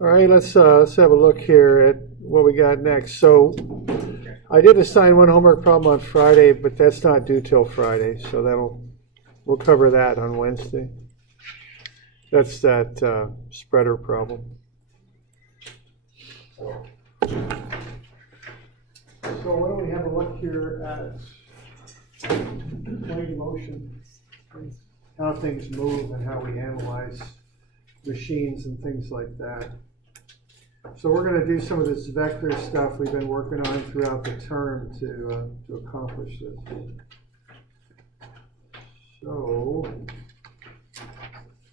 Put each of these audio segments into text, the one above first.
All right, let's have a look here at what we got next. So I did assign one homework problem on Friday, but that's not due till Friday, so we'll cover that on Wednesday. That's that spreader problem. So why don't we have a look here at Linkage Motion, how things move and how we analyze machines and things like that. So we're going to do some of this vector stuff we've been working on throughout the term to accomplish this. So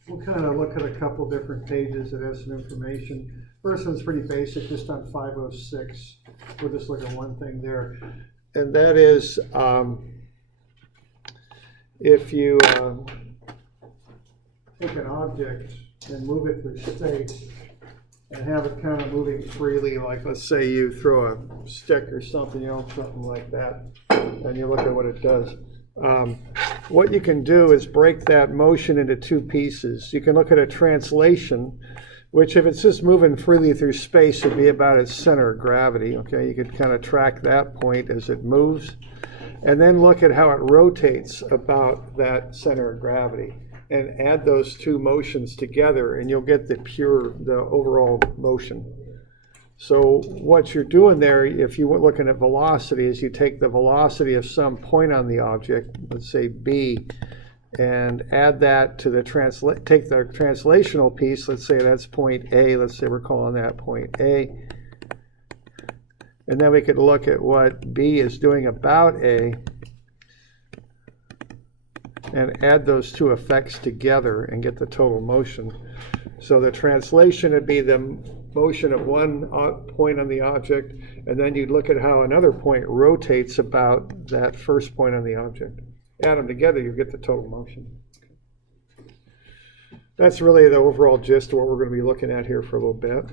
we'll kind of look at a couple different pages that have some information. First one's pretty basic, just on 506. We'll just look at one thing there. And that is if you take an object and move it through space and have it kind of moving freely, like let's say you throw a stick or something, something like that, and you look at what it does. What you can do is break that motion into two pieces. You can look at a translation, which if it's just moving freely through space, would be about its center of gravity. Okay, you could kind of track that point as it moves, and then look at how it rotates about that center of gravity, and add those two motions together, and you'll get the overall motion. So what you're doing there, if you were looking at velocity, is you take the velocity of some point on the object, let's say B, and add that to the take the translational piece, let's say that's point A, let's say we're calling that point A, and then we could look at what B is doing about A, and add those two effects together and get the total motion. So the translation would be the motion of one point on the object, and then you'd look at how another point rotates about that first point on the object. Add them together, you get the total motion. That's really the overall gist of what we're going to be looking at here for a little bit.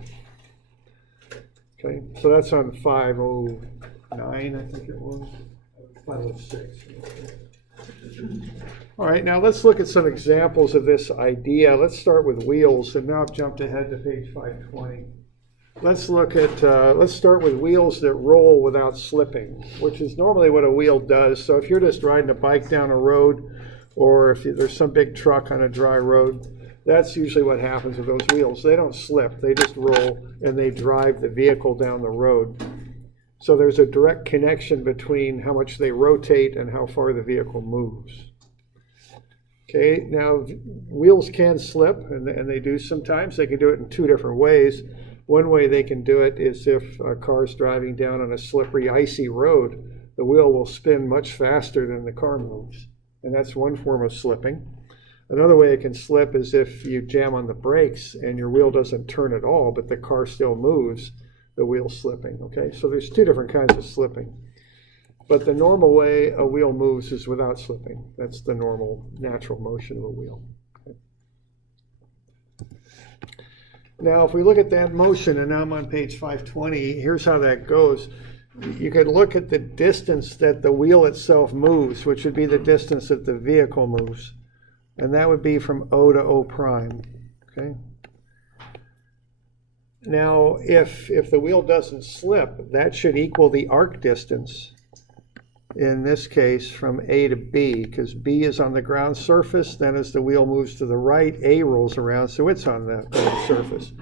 Okay, so that's on 509, I think it was. 506. All right, now let's look at some examples of this idea. Let's start with wheels, and now I've jumped ahead to page 520. Let's start with wheels that roll without slipping, which is normally what a wheel does. So if you're just riding a bike down a road, or if there's some big truck on a dry road, that's usually what happens with those wheels. They don't slip, they just roll, and they drive the vehicle down the road. So there's a direct connection between how much they rotate and how far the vehicle moves. Okay, now wheels can slip, and they do sometimes. They can do it in two different ways. One way they can do it is if a car's driving down on a slippery, icy road, the wheel will spin much faster than the car moves. And that's one form of slipping. Another way it can slip is if you jam on the brakes and your wheel doesn't turn at all, but the car still moves, the wheel's slipping. Okay, so there's two different kinds of slipping. But the normal way a wheel moves is without slipping. That's the normal, natural motion of a wheel. Okay. Now, if we look at that motion, and now I'm on page 520, here's how that goes. You could look at the distance that the wheel itself moves, which would be the distance that the vehicle moves. And that would be from O to O prime. Okay. Now, if the wheel doesn't slip, that should equal the arc distance, in this case, from A to B, because B is on the ground surface. Then as the wheel moves to the right, A rolls around, so it's on the surface.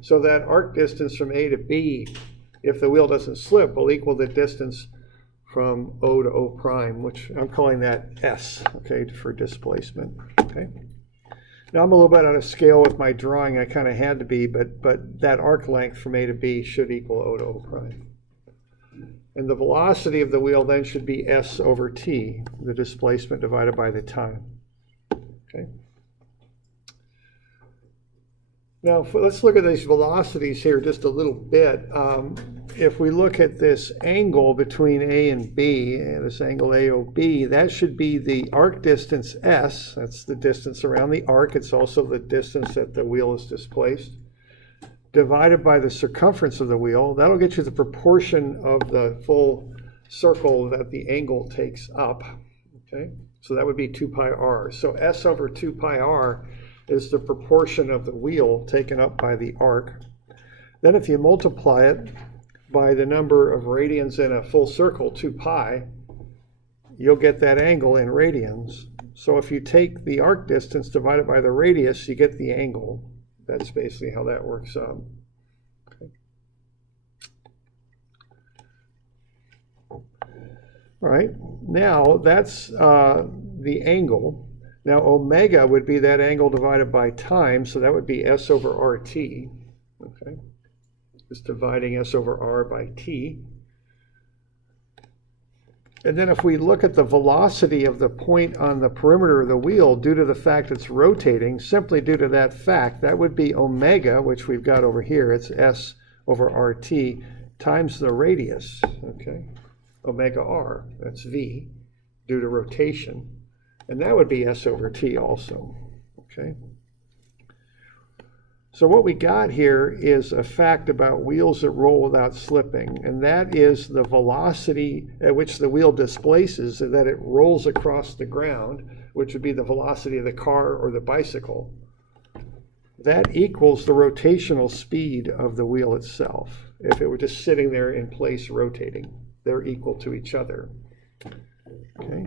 So that arc distance from A to B, if the wheel doesn't slip, will equal the distance from O to O prime, which I'm calling that S, okay, for displacement. Okay. Now I'm a little bit out of scale with my drawing. I kind of had to be, but that arc length from A to B should equal O to O prime. And the velocity of the wheel then should be S over T, the displacement divided by the time. Okay. Now let's look at these velocities here just a little bit. If we look at this angle between A and B, this angle AOB, that should be the arc distance S. That's the distance around the arc. It's also the distance that the wheel is displaced, divided by the circumference of the wheel. That'll get you the proportion of the full circle that the angle takes up. Okay, so that would be 2 pi r. So S over 2 pi r is the proportion of the wheel taken up by the arc. Then if you multiply it by the number of radians in a full circle, 2 pi, you'll get that angle in radians. So if you take the arc distance divided by the radius, you get the angle. That's basically how that works out. Okay. All right, now that's the angle. Now omega would be that angle divided by time, so that would be S over RT. Okay, just dividing S over R by T. And then if we look at the velocity of the point on the perimeter of the wheel due to the fact it's rotating, simply due to that fact, that would be omega, which we've got over here. It's S over RT times the radius, okay? Omega R, that's V, due to rotation. And that would be S over T also, okay? So what we got here is a fact about wheels that roll without slipping, and that is the velocity at which the wheel displaces, so that it rolls across the ground, which would be the velocity of the car or the bicycle. That equals the rotational speed of the wheel itself. If it were just sitting there in place rotating, they're equal to each other. Okay.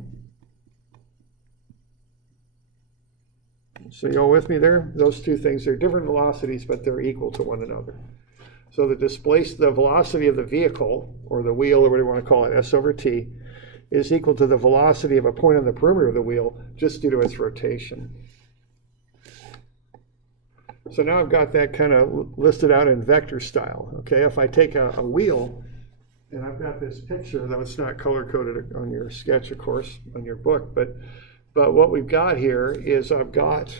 So you all with me there? Those two things are different velocities, but they're equal to one another. So the velocity of the vehicle, or the wheel, or whatever you want to call it, S over T, is equal to the velocity of a point on the perimeter of the wheel just due to its rotation. So now I've got that kind of listed out in vector style. Okay, if I take a wheel, and I've got this picture, though it's not color-coded on your sketch, of course, on your book, but what we've got here is I've got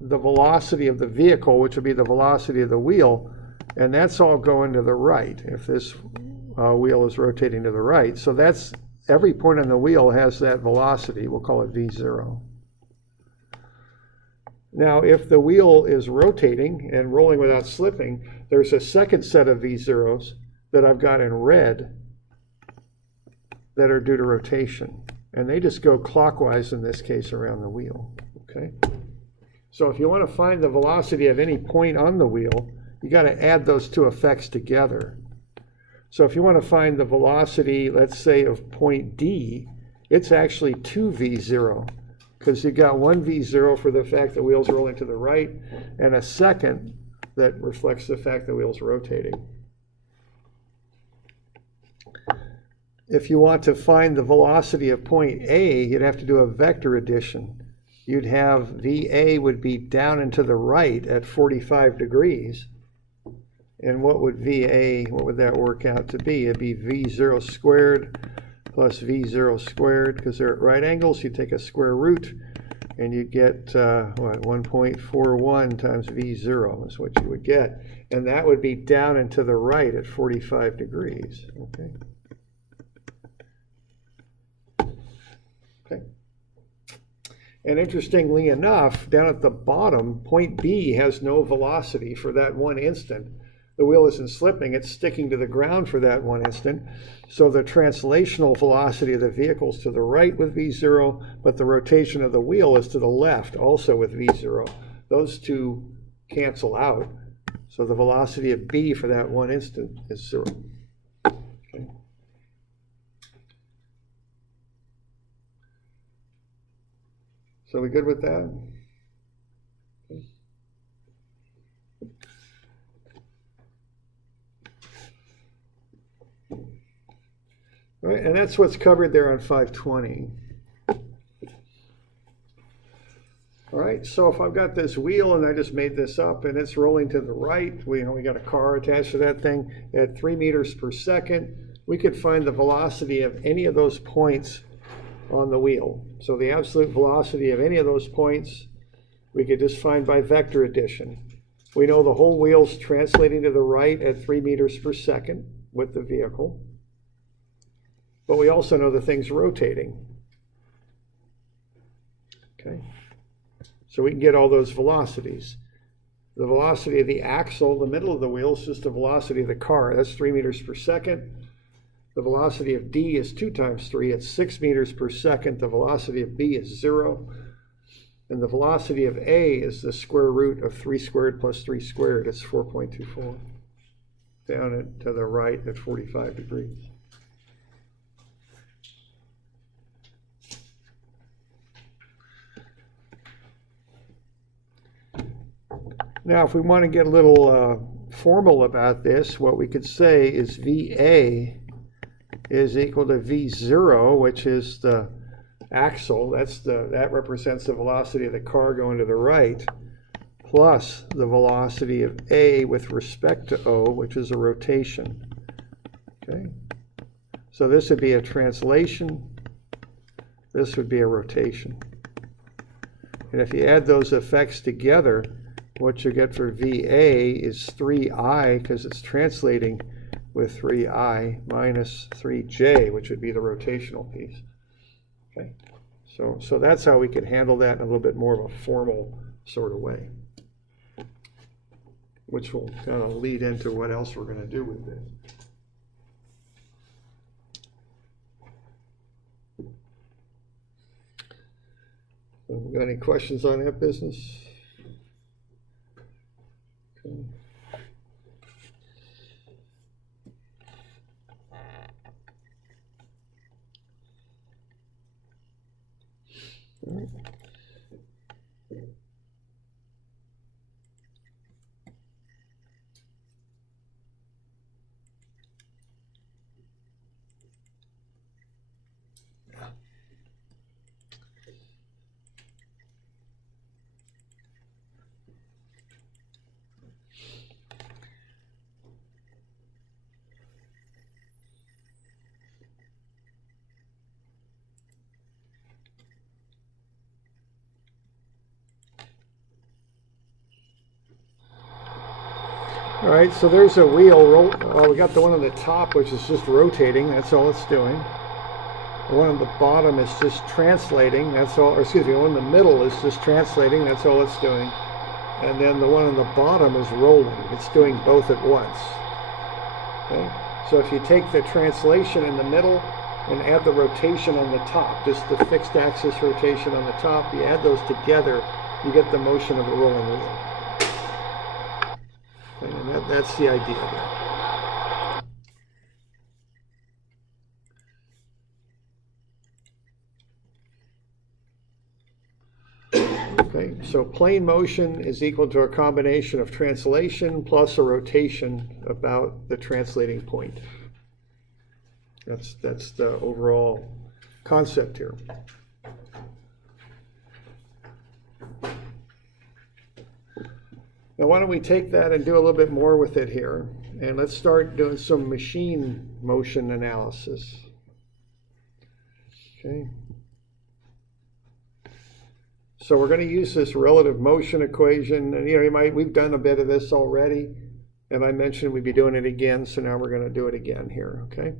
the velocity of the vehicle, which would be the velocity of the wheel, and that's all going to the right if this wheel is rotating to the right. So that's every point on the wheel has that velocity. We'll call it V0. Now, if the wheel is rotating and rolling without slipping, there's a second set of V0s that I've got in red that are due to rotation. And they just go clockwise, in this case, around the wheel, okay? So if you want to find the velocity of any point on the wheel, you got to add those two effects together. So if you want to find the velocity, let's say, of point D, it's actually 2v0, because you've got one v0 for the fact the wheel's rolling to the right, and a second that reflects the fact the wheel's rotating. If you want to find the velocity of point A, you'd have to do a vector addition. You'd have VA would be down and to the right at 45 degrees. And what would that work out to be? It'd be V0 squared plus V0 squared, because they're at right angles. You take a square root, and you get, 1.41 times V0 is what you would get. And that would be down and to the right at 45 degrees, okay? Okay. And interestingly enough, down at the bottom, point B has no velocity for that one instant. The wheel isn't slipping, it's sticking to the ground for that one instant. So the translational velocity of the vehicle is to the right with V0, but the rotation of the wheel is to the left also with V0. Those two cancel out. So the velocity of B for that one instant is 0. Okay. So we good with that? Okay. All right, and that's what's covered there on 520. All right, so if I've got this wheel and I just made this up and it's rolling to the right, we got a car attached to that thing at 3 meters per second, we could find the velocity of any of those points on the wheel. So the absolute velocity of any of those points we could just find by vector addition. We know the whole wheel's translating to the right at 3 meters per second with the vehicle. But we also know the thing's rotating. Okay. So we can get all those velocities. The velocity of the axle, the middle of the wheel, is just the velocity of the car. That's 3 meters per second. The velocity of D is 2 times 3. It's 6 meters per second. The velocity of B is 0. And the velocity of A is the square root of 3 squared plus 3 squared. It's 4.24. down to the right at 45 degrees. Now, if we want to get a little formal about this, what we could say is VA is equal to V0, which is the axle. That represents the velocity of the car going to the right, plus the velocity of A with respect to O, which is a rotation. Okay, so this would be a translation. This would be a rotation. And if you add those effects together, what you get for VA is 3I, because it's translating with 3I, minus 3J, which would be the rotational piece. Okay, so that's how we could handle that in a little bit more of a formal sort of way, which will kind of lead into what else we're going to do with this. So, got any questions on that business? Okay. All right. All right, so there's a wheel. We got the one on the top, which is just rotating. That's all it's doing. The one on the bottom is just translating. That's all. Or excuse me, the one in the middle is just translating. That's all it's doing. And then the one on the bottom is rolling. It's doing both at once. Okay? So if you take the translation in the middle and add the rotation on the top, just the fixed axis rotation on the top, you add those together, you get the motion of a rolling wheel. And that's the idea there. Okay, so plane motion is equal to a combination of translation plus a rotation about the translating point. That's the overall concept here. Now, why don't we take that and do a little bit more with it here, and let's start doing some machine motion analysis. Okay. So we're going to use this relative motion equation, and we've done a bit of this already, and I mentioned we'd be doing it again, so now we're going to do it again here. Okay.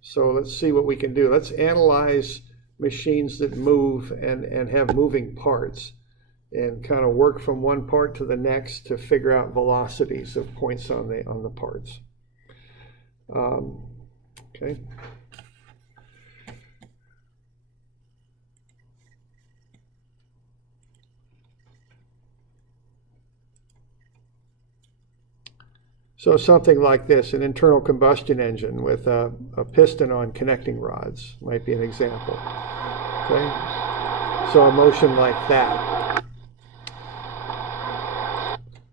So let's see what we can do. Let's analyze machines that move and have moving parts, and kind of work from one part to the next to figure out velocities of points on the parts. Okay. So something like this, an internal combustion engine with a piston on connecting rods might be an example. Okay. So a motion like that.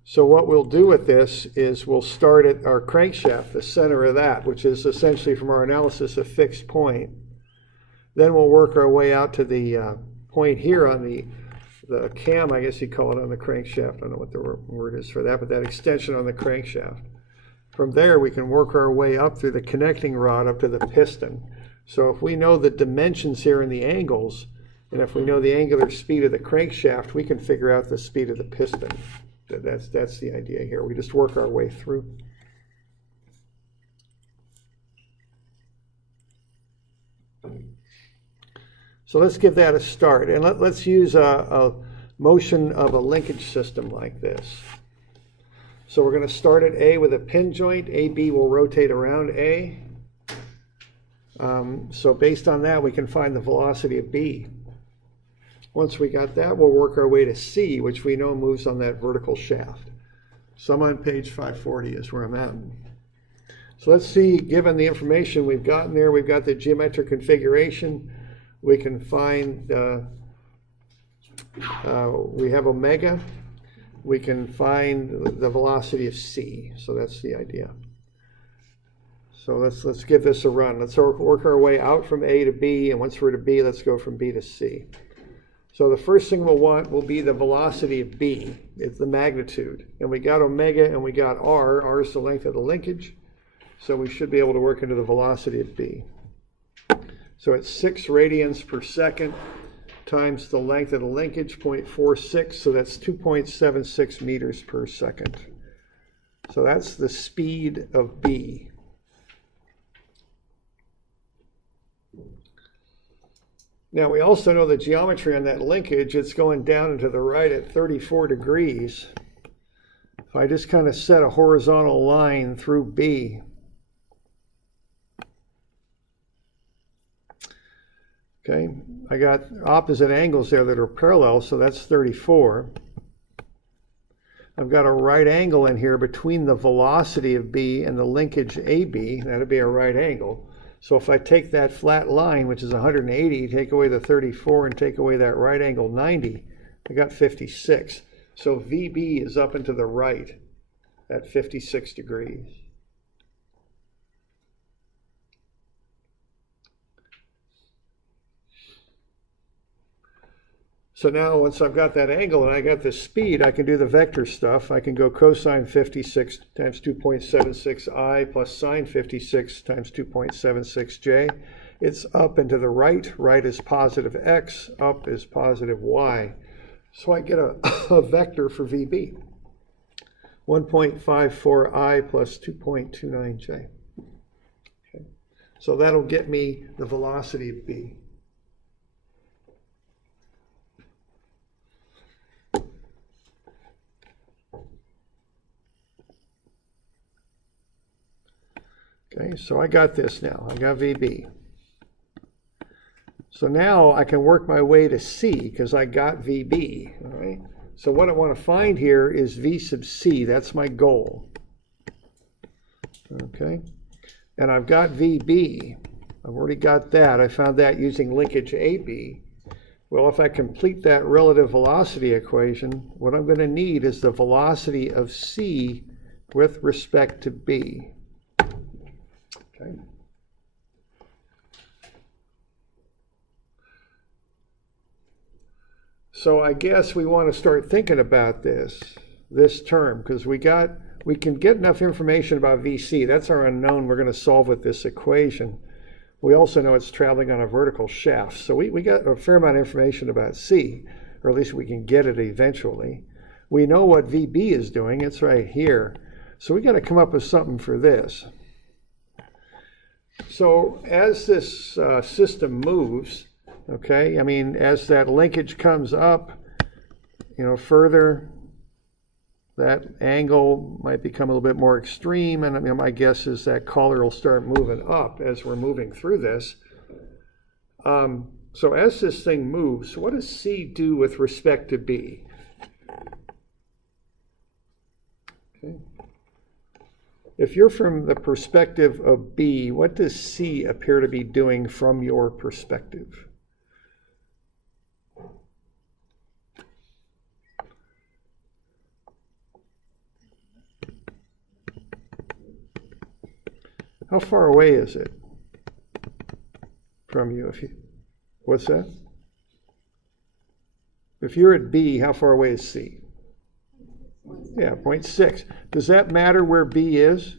So what we'll do with this is we'll start at our crankshaft, the center of that, which is essentially from our analysis a fixed point. Then we'll work our way out to the point here on the cam, I guess you call it, on the crankshaft. I don't know what the word is for that, but that extension on the crankshaft. From there, we can work our way up through the connecting rod up to the piston. So if we know the dimensions here and the angles, and if we know the angular speed of the crankshaft, we can figure out the speed of the piston. That's the idea here. We just work our way through. So let's give that a start, and let's use a motion of a linkage system like this. So we're going to start at A with a pin joint. AB will rotate around A. So based on that, we can find the velocity of B. Once we got that, we'll work our way to C, which we know moves on that vertical shaft. So I'm on page 540 is where I'm at. So let's see, given the information we've gotten there, we've got the geometric configuration. We can find, we have omega. We can find the velocity of c. So that's the idea. So let's give this a run. Let's work our way out from A to B, and once we're to B, let's go from B to C. So the first thing we'll want will be the velocity of B. It's the magnitude. And we got omega and we got r. R is the length of the linkage. So we should be able to work into the velocity of B. So it's 6 radians per second times the length of the linkage, 0.46. So that's 2.76 meters per second. So that's the speed of B. Now we also know the geometry on that linkage. It's going down and to the right at 34 degrees. If I just kind of set a horizontal line through B, okay, I got opposite angles there that are parallel, so that's 34. I've got a right angle in here between the velocity of B and the linkage AB. That'd be a right angle. So if I take that flat line, which is 180, take away the 34 and take away that right angle 90, I got 56. So VB is up and to the right at 56 degrees. So now once I've got that angle and I got this speed, I can do the vector stuff. I can go cosine 56 times 2.76i plus sine 56 times 2.76j. It's up and to the right. Right is positive x, up is positive y. So I get a vector for VB. 1.54i plus 2.29j. Okay. So that'll get me the velocity of B. Okay, so I got this now. I got VB. So now I can work my way to C because I got VB. All right. So what I want to find here is V sub C. That's my goal. Okay. And I've got VB. I've already got that. I found that using linkage AB. Well, if I complete that relative velocity equation, what I'm going to need is the velocity of C with respect to B. Okay. So I guess we want to start thinking about this term, because we can get enough information about VC. That's our unknown we're going to solve with this equation. We also know it's traveling on a vertical shaft. So we got a fair amount of information about C, or at least we can get it eventually. We know what VB is doing. It's right here. So we got to come up with something for this. So as this system moves, okay, I mean, as that linkage comes up, further, that angle might become a little bit more extreme, and I mean, my guess is that collar will start moving up as we're moving through this. So as this thing moves, what does C do with respect to B? Okay. If you're from the perspective of B, what does C appear to be doing from your perspective? How far away is it from you? What's that? If you're at B, how far away is C? Yeah, 0.6. Does that matter where B is?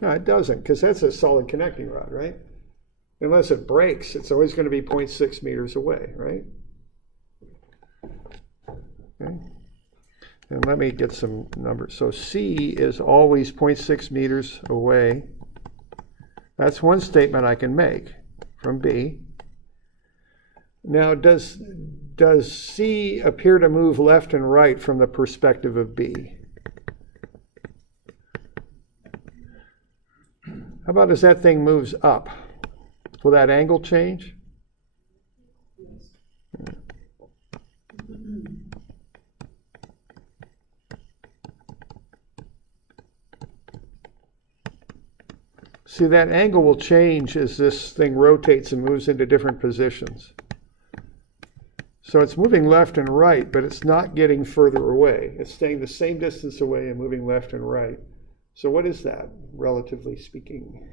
No, it doesn't, because that's a solid connecting rod, right? Unless it breaks, it's always going to be 0.6 meters away, right? Okay. And let me get some numbers. So C is always 0.6 meters away. That's one statement I can make from B. Now, does C appear to move left and right from the perspective of B? How about as that thing moves up? Will that angle change? See, that angle will change as this thing rotates and moves into different positions. So it's moving left and right, but it's not getting further away. It's staying the same distance away and moving left and right. So what is that, relatively speaking?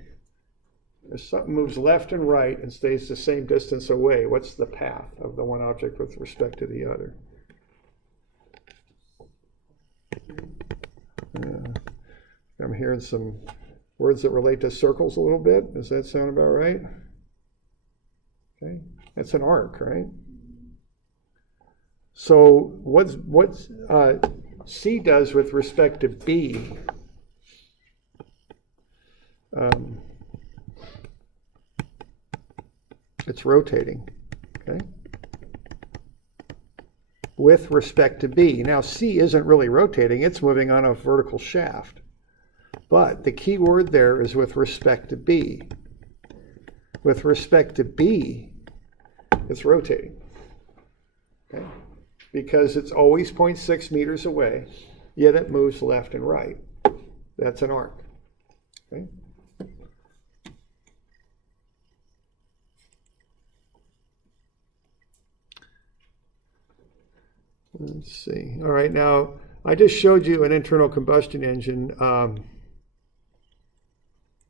If something moves left and right and stays the same distance away, what's the path of the one object with respect to the other? I'm hearing some words that relate to circles a little bit. Does that sound about right? Okay, that's an arc, right? So what's C does with respect to B? It's rotating, okay? With respect to B. Now C isn't really rotating, it's moving on a vertical shaft. But the key word there is with respect to B. With respect to B, it's rotating, okay? Because it's always 0.6 meters away, yet it moves left and right. That's an arc, okay? Let's see. All right, now I just showed you an internal combustion engine,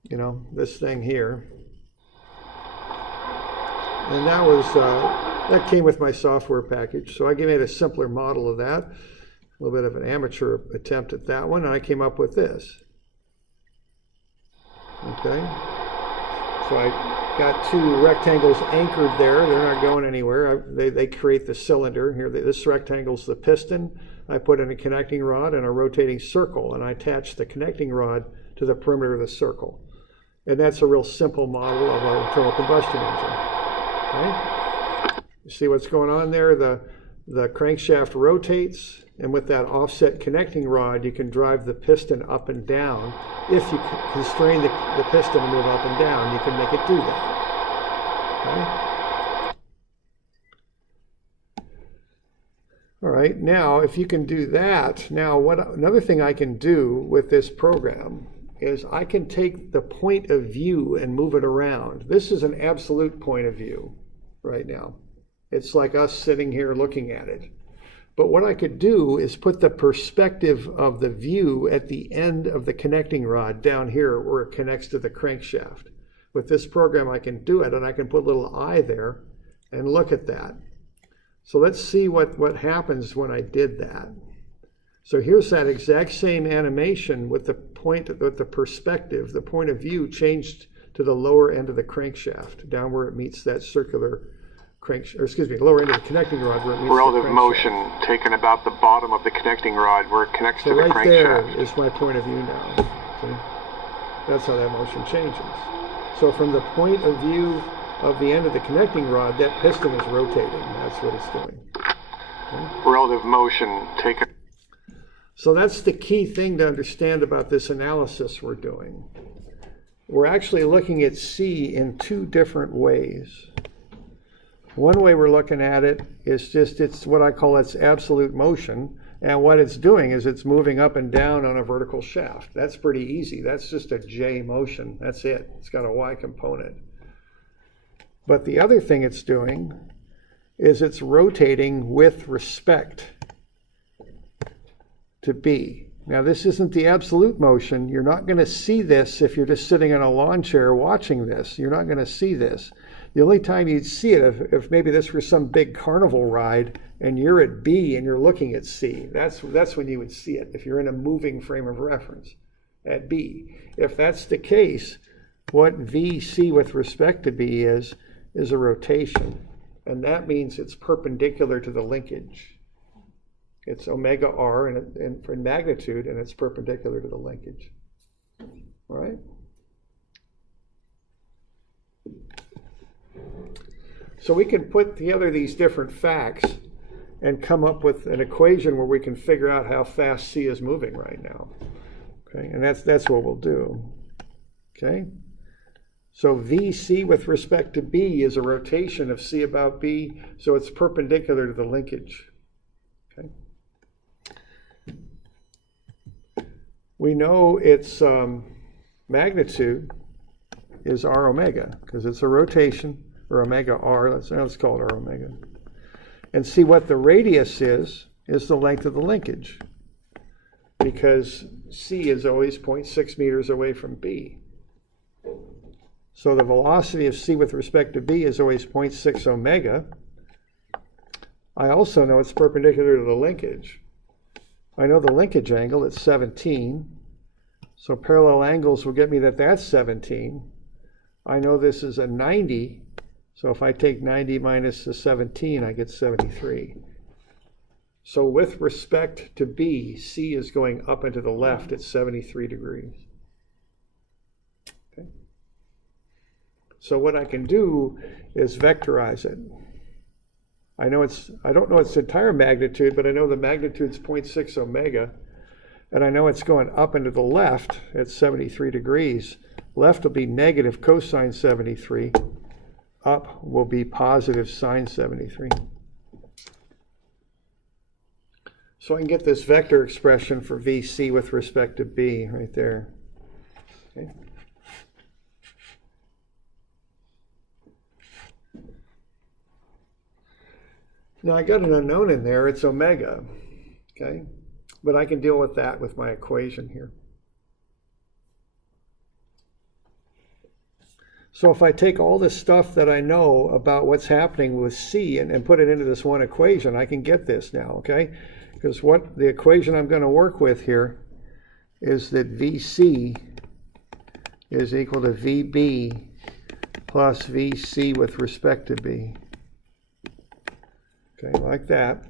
you know, this thing here. And that was, that came with my software package. So I made a simpler model of that, a little bit of an amateur attempt at that one, and I came up with this. Okay. So I got two rectangles anchored there. They're not going anywhere. They create the cylinder. Here, this rectangle's the piston. I put in a connecting rod and a rotating circle, and I attach the connecting rod to the perimeter of the circle. And that's a real simple model of an internal combustion engine. Okay? You see what's going on there? The crankshaft rotates, and with that offset connecting rod, you can drive the piston up and down. If you constrain the piston to move up and down, you can make it do that. Okay? All right, now if you can do that, now another thing I can do with this program is I can take the point of view and move it around. This is an absolute point of view right now. It's like us sitting here looking at it. But what I could do is put the perspective of the view at the end of the connecting rod down here where it connects to the crankshaft. With this program I can do it, and I can put a little eye there and look at that. So let's see what happens when I did that. So here's that exact same animation with the perspective, the point of view changed to the lower end of the crankshaft, down where it meets that circular lower end of the connecting rod where it meets relative motion taken about the bottom of the connecting rod where it connects to the crankshaft. So right there is my point of view now. See? That's how that motion changes. So from the point of view of the end of the connecting rod, that piston is rotating. That's what it's doing. Okay? Relative motion taken. So that's the key thing to understand about this analysis we're doing. We're actually looking at C in two different ways. One way we're looking at it is it's what I call its absolute motion, and what it's doing is it's moving up and down on a vertical shaft. That's pretty easy. That's just a J motion. That's it. It's got a Y component. But the other thing it's doing is it's rotating with respect to B. Now this isn't the absolute motion. You're not going to see this if you're just sitting in a lawn chair watching this. You're not going to see this. The only time you'd see it if maybe this were some big carnival ride and you're at B and you're looking at C. That's when you would see it, if you're in a moving frame of reference at B. If that's the case, what VC with respect to B is a rotation. And that means it's perpendicular to the linkage. It's omega r in magnitude, and it's perpendicular to the linkage. All right? So we can put together these different facts and come up with an equation where we can figure out how fast C is moving right now. Okay, and that's what we'll do. Okay? So VC with respect to B is a rotation of C about B, so it's perpendicular to the linkage. Okay? We know its magnitude is r omega, because it's a rotation, or omega r, let's call it r omega. And see what the radius is the length of the linkage, because C is always 0.6 meters away from B. So the velocity of C with respect to B is always 0.6 omega. I also know it's perpendicular to the linkage. I know the linkage angle, it's 17. So parallel angles will get me that that's 17. I know this is a 90. So if I take 90 minus the 17, I get 73. So with respect to B, C is going up and to the left at 73 degrees. Okay. So what I can do is vectorize it. I don't know its entire magnitude, but I know the magnitude's 0.6 omega, and I know it's going up and to the left at 73 degrees. Left will be negative cosine 73. Up will be positive sine 73. So I can get this vector expression for VC with respect to B right there. Okay. Now I got an unknown in there, it's omega, okay? But I can deal with that with my equation here. So if I take all this stuff that I know about what's happening with C and put it into this one equation, I can get this now, okay? Because what the equation I'm going to work with here is that VC is equal to VB plus VC with respect to B. Okay, like that.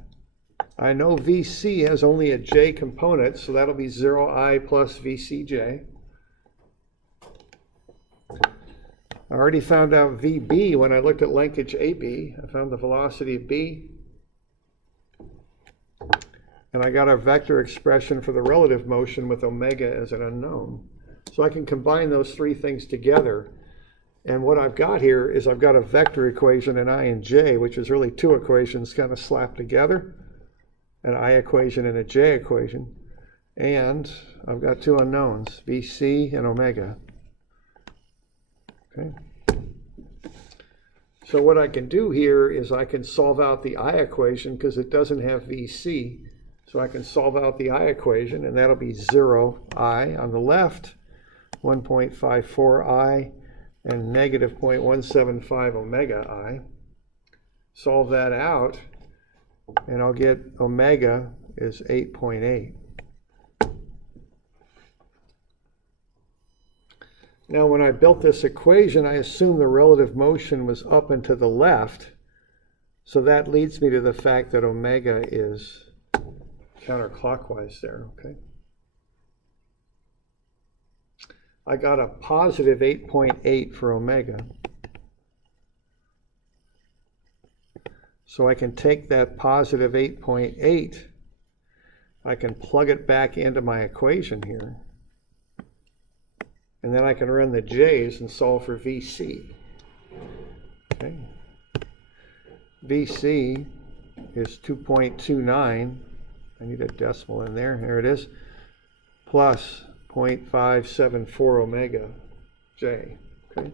I know VC has only a J component, so that'll be 0I plus VCJ. I already found out VB when I looked at linkage AB. I found the velocity of B. And I got a vector expression for the relative motion with omega as an unknown. So I can combine those three things together. And what I've got here is I've got a vector equation in I and J, which is really two equations kind of slapped together. An I equation and a J equation. And I've got two unknowns, VC and omega. Okay. So what I can do here is I can solve out the I equation because it doesn't have VC. So I can solve out the I equation, and that'll be 0I on the left, 1.54I, and negative 0.175 omega I. Solve that out, and I'll get omega is 8.8. Now when I built this equation, I assumed the relative motion was up and to the left. So that leads me to the fact that omega is counterclockwise there, okay? I got a positive 8.8 for omega. So I can take that positive 8.8, I can plug it back into my equation here. And then I can run the J's and solve for VC. Okay. VC is 2.29. I need a decimal in there. Here it is. Plus 0.574 omega J. Okay.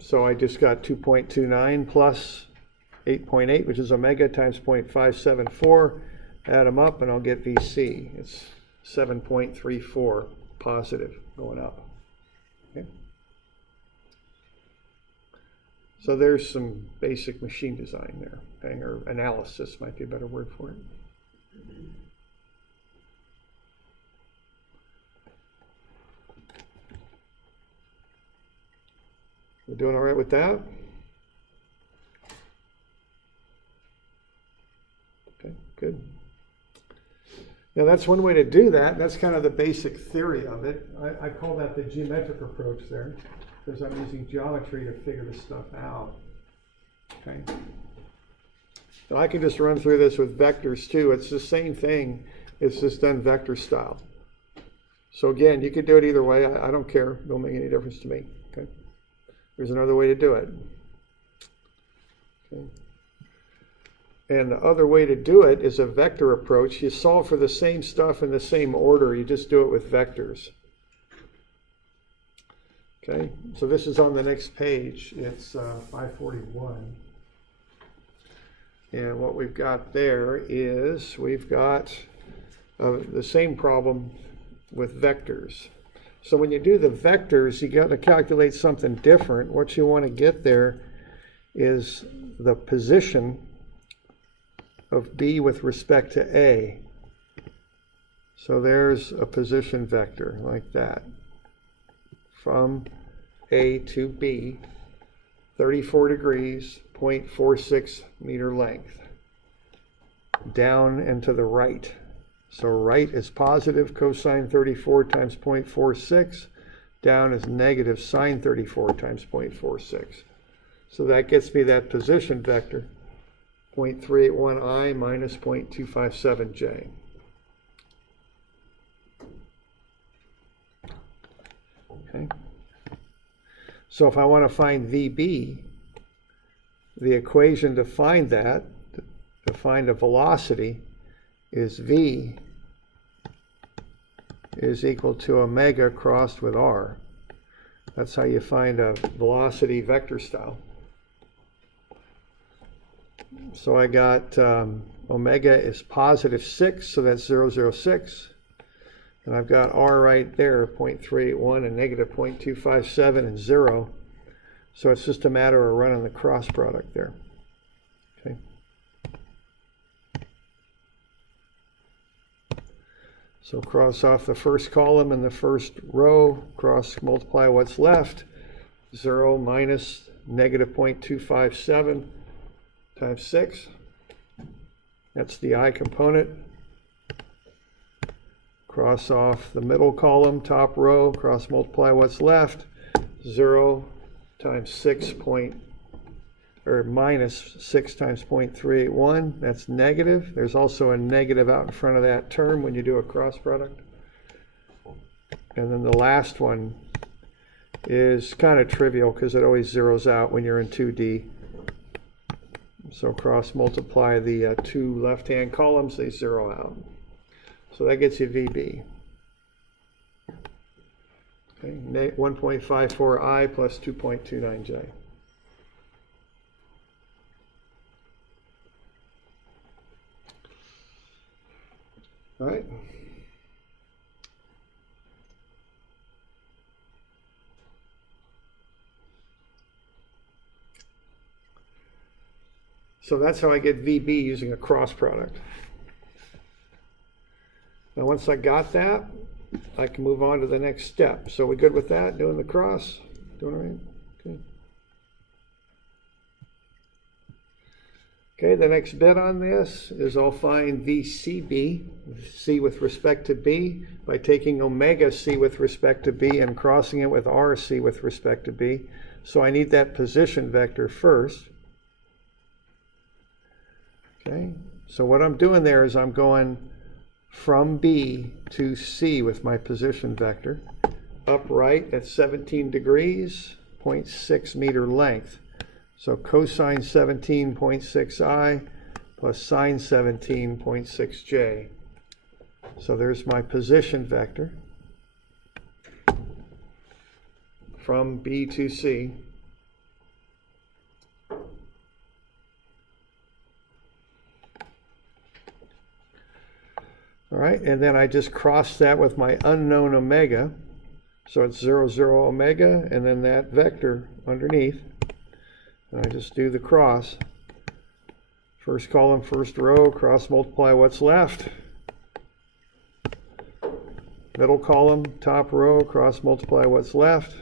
So I just got 2.29 plus 8.8, which is omega times 0.574. Add them up and I'll get VC. It's 7.34 positive going up. Okay. So there's some basic machine design there, okay? Or analysis might be a better word for it. We're doing all right with that? Okay, good. Now that's one way to do that. That's kind of the basic theory of it. I call that the geometric approach there, because I'm using geometry to figure this stuff out. Okay. So I can just run through this with vectors too. It's the same thing. It's just done vector style. So again, you could do it either way. I don't care. It don't make any difference to me. Okay. There's another way to do it. Okay. And the other way to do it is a vector approach. You solve for the same stuff in the same order. You just do it with vectors. Okay, so this is on the next page. It's 541. And what we've got there is we've got the same problem with vectors. So when you do the vectors, you got to calculate something different. What you want to get there is the position of B with respect to A. So there's a position vector like that. From A to B, 34 degrees, 0.46 meter length. Down and to the right. So right is positive cosine 34 times 0.46. Down is negative sine 34 times 0.46. So that gets me that position vector, 0.381I minus 0.257J. Okay. So if I want to find VB, the equation to find that, to find a velocity, is V is equal to omega crossed with R. That's how you find a velocity vector style. So I got omega is positive 6, so that's 0.006. And I've got R right there, 0.381 and negative 0.257 and 0. So it's just a matter of running the cross product there. Okay. So cross off the first column and the first row, cross multiply what's left. 0 minus negative 0.257 times 6. That's the I component. Cross off the middle column, top row, cross multiply what's left. 0 times 6 minus 6 times 0.381. That's negative. There's also a negative out in front of that term when you do a cross product. And then the last one is kind of trivial because it always zeroes out when you're in 2D. So cross multiply the two left-hand columns, they zero out. So that gets you VB. Okay, 1.54I plus 2.29J. All right. So that's how I get VB using a cross product. Now once I got that, I can move on to the next step. So we good with that, doing the cross? Doing it right? Okay. Okay, the next bit on this is I'll find VCB, C with respect to B, by taking omega C with respect to B and crossing it with RC with respect to B. So I need that position vector first. Okay, so what I'm doing there is I'm going from B to C with my position vector, upright at 17 degrees, 0.6 meter length. So cosine 17.6I plus sine 17.6J. So there's my position vector from B to C. All right, and then I just cross that with my unknown omega. So it's 0, 0 omega, and then that vector underneath. And I just do the cross. First column, first row, cross multiply what's left. Middle column, top row, cross multiply what's left.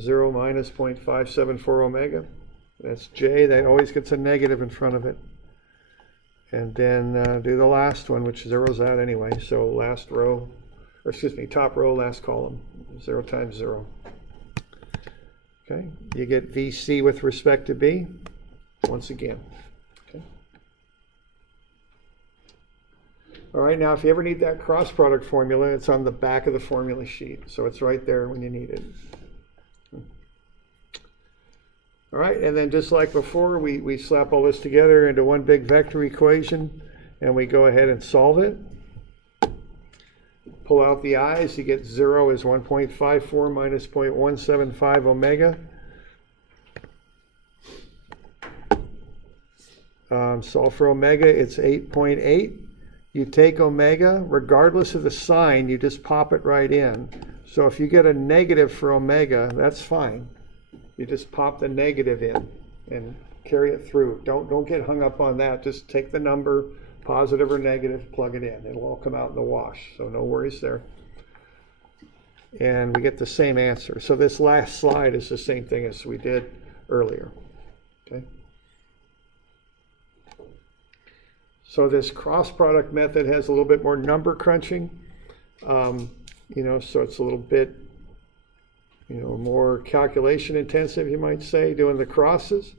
0 minus 0.574 omega. That's J, that always gets a negative in front of it. And then do the last one, which zeroes out anyway. So last row, or excuse me, top row, last column, 0 times 0. Okay, you get VC with respect to B once again. Okay. All right, now if you ever need that cross product formula, it's on the back of the formula sheet. So it's right there when you need it. All right, and then just like before, we slap all this together into one big vector equation, and we go ahead and solve it. pull out the i's, you get 0 is 1.54 minus 0.175 omega. Solve for omega, it's 8.8. You take omega, regardless of the sign, you just pop it right in. So if you get a negative for omega, that's fine. You just pop the negative in and carry it through. Don't get hung up on that. Just take the number, positive or negative, plug it in. It'll all come out in the wash, so no worries there. And we get the same answer. So this last slide is the same thing as we did earlier. Okay. So this cross product method has a little bit more number crunching, so it's a little bit, more calculation intensive, you might say, doing the crosses.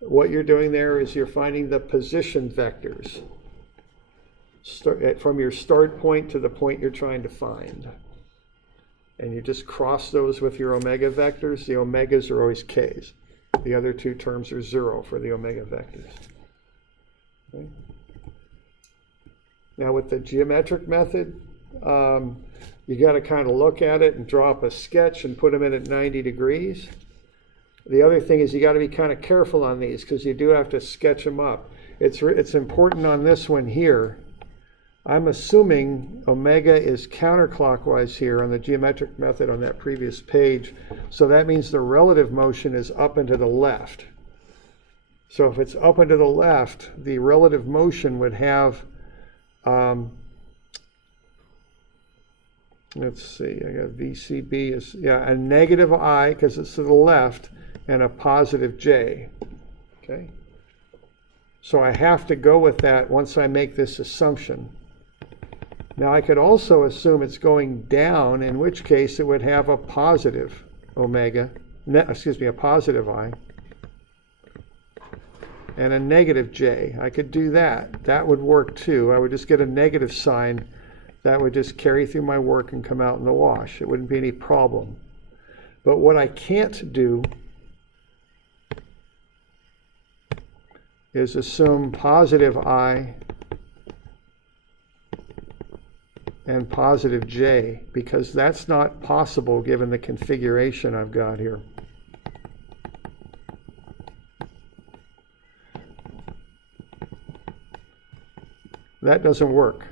What you're doing there is you're finding the position vectors from your start point to the point you're trying to find. And you just cross those with your omega vectors. The omegas are always k's. The other two terms are 0 for the omega vectors. Okay. Now with the geometric method, you got to kind of look at it and draw up a sketch and put them in at 90 degrees. The other thing is you got to be kind of careful on these because you do have to sketch them up. It's important on this one here. I'm assuming omega is counterclockwise here on the geometric method on that previous page. So that means the relative motion is up and to the left. So if it's up and to the left, the relative motion would have, let's see, I got VCB is, a negative I because it's to the left and a positive J. Okay. So I have to go with that once I make this assumption. Now I could also assume it's going down, in which case it would have a positive omega, a positive I, and a negative J. I could do that. That would work too. I would just get a negative sign. That would just carry through my work and come out in the wash. It wouldn't be any problem. But what I can't do is assume positive I and positive J, because that's not possible given the configuration I've got here. That doesn't work.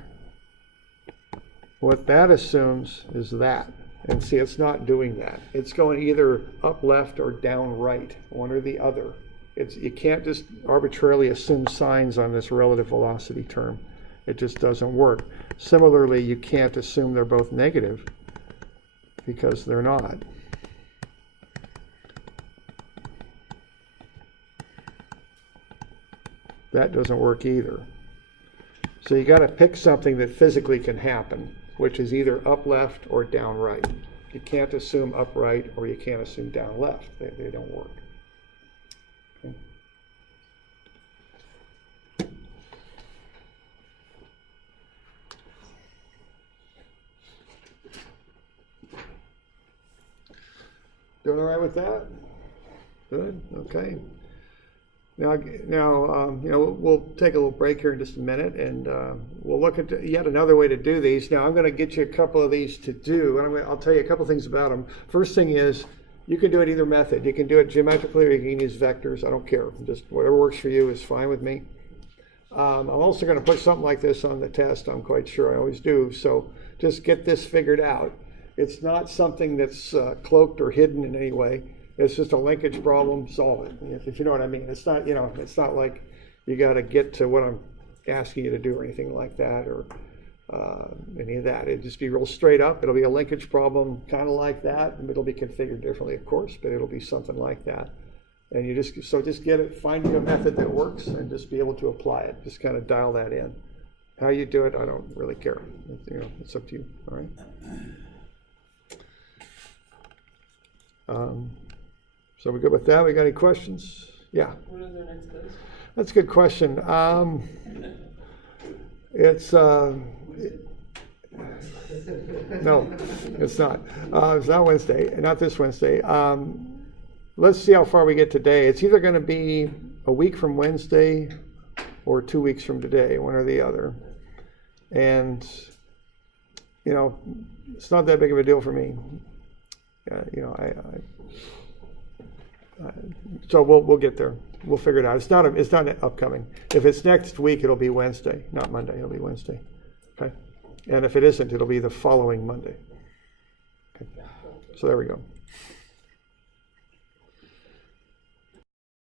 What that assumes is that. And see, it's not doing that. It's going either up left or down right, one or the other. You can't just arbitrarily assume signs on this relative velocity term. It just doesn't work. Similarly, you can't assume they're both negative because they're not. That doesn't work either. So you got to pick something that physically can happen, which is either up left or down right. You can't assume up right or you can't assume down left. They don't work. Okay. Doing all right with that? Good. Okay. Now, we'll take a little break here in just a minute, and we'll look at yet another way to do these. Now, I'm going to get you a couple of these to do, and I'll tell you a couple things about them. First thing is, you can do it either method. You can do it geometrically, or you can use vectors. I don't care. Just whatever works for you is fine with me. I'm also going to put something like this on the test. I'm quite sure I always do. So just get this figured out. It's not something that's cloaked or hidden in any way. It's just a linkage problem, solve it, if you know what I mean. It's not, it's not like you got to get to what I'm asking you to do or anything like that, or any of that. It'll just be real straight up. It'll be a linkage problem kind of like that, and it'll be configured differently, of course, but it'll be something like that. And you just get it, find you a method that works, and just be able to apply it. Just kind of dial that in. How you do it, I don't really care. It's up to you, all right? So we good with that? We got any questions? Yeah. What is our next test? That's a good question. It's no, it's not. It's not Wednesday, not this Wednesday. Let's see how far we get today. It's either going to be a week from Wednesday or 2 weeks from today, one or the other. And you know, it's not that big of a deal for me. You know, so we'll get there. We'll figure it out. It's not upcoming. If it's next week, it'll be Wednesday, not Monday. It'll be Wednesday. Okay. And if it isn't, it'll be the following Monday. Okay. So there we go.